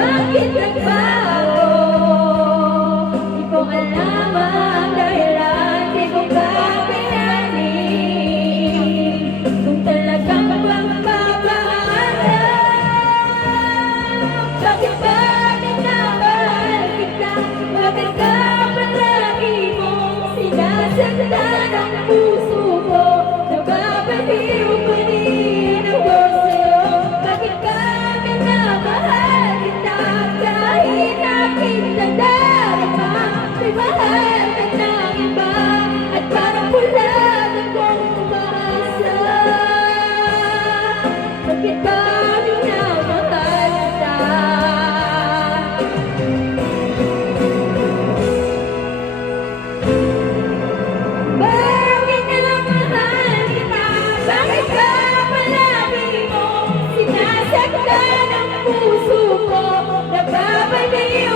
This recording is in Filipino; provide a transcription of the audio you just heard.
bakit nagbago? Di ko alam ang dahilan, di ko kakayanin. Kung talagang magpapaalam, bakit ba minamahal kita? Bakit ka palagi mong sinasaktan ang puso ko? Nababaliw pa rin ako sa'yo. Bakit ka minamahal kita? Kahit aking nadarama, may mahal ka ng iba. At parang wala akong umaasa. Bakit ba minamahal kita? Bakit minamahal kita? Bakit ka palagi mong sinasaktan ang puso ko? Nababaliw